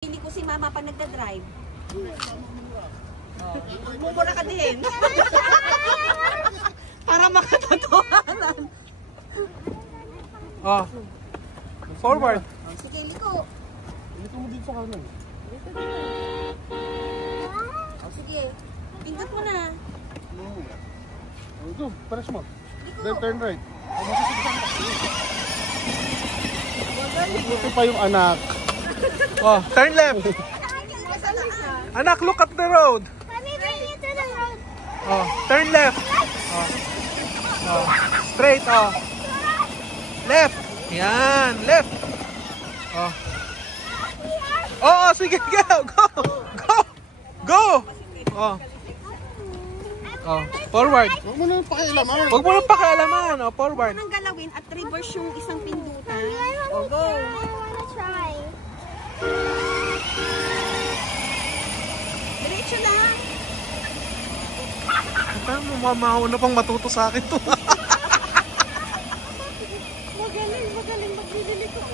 Hindi ko si mama pa nagda-drive. Mumura ka din. Para makatotohanan. Oh. Forward. Sige, liko. Liko mo din sa kanan. Sige. Pindot mo na. Ito, press mo. Then turn right. Ito pa yung anak. Oh, turn left. Anak, look at the road. Oh, turn left. Oh. Oh. Straight, oh. Left. Yan, left. Oh. Oh, sige, go, go. Go. Go. Oh. Oh, forward. Huwag mo na pakialaman. Huwag mo nang pakialaman. Oh, forward. Anong galawin at reverse yung isang pindutan. O, go. Diretso lang. Paano mamauna pang matuto sa akin to? Magaling, magaling. Magbibili ko.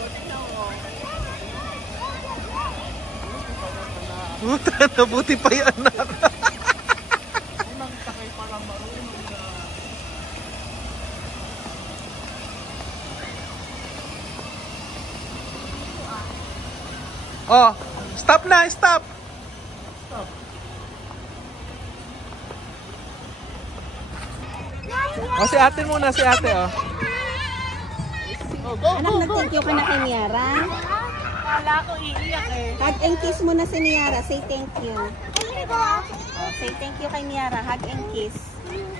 Puta, nabuti pa yung anak. Oh, stop na, stop. Oh, si ate muna, si ate, oh. Anak, nag-thank you ka na kay Miara? Wala ko iiyak eh. Hug and kiss muna si Miara. Say thank you. Oh, say thank you kay Miara. Hug and kiss.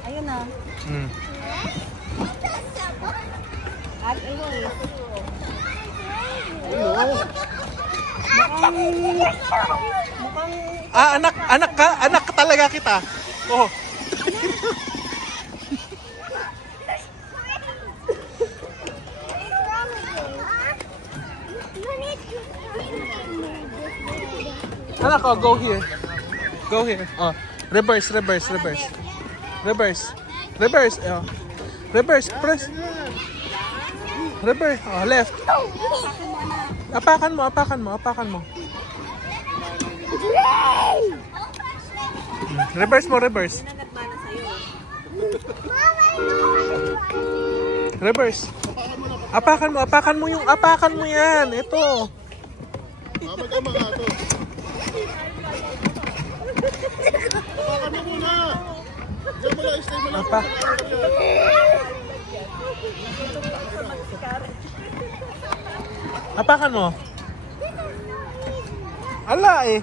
Ayun o. Mm. Hug and kiss. Mukhang... Ah, anak ka? Anak ka talaga kita. Oh. Anak, oh, go here. Go here. Oh, reverse, reverse, reverse. Reverse. Reverse. Oh. Reverse, press. Reverse. Oh, left. Apakan mo, apakan mo, apakan mo. Reverse mo, reverse. nagmana sa'yo. Reverse. Apakan mo yung apakan mo yan. Ito. Mamay ka mga ito. Apakan mo muna. Diyan mo lang, stay mo lang. Apa? Apakan mo. Ala eh.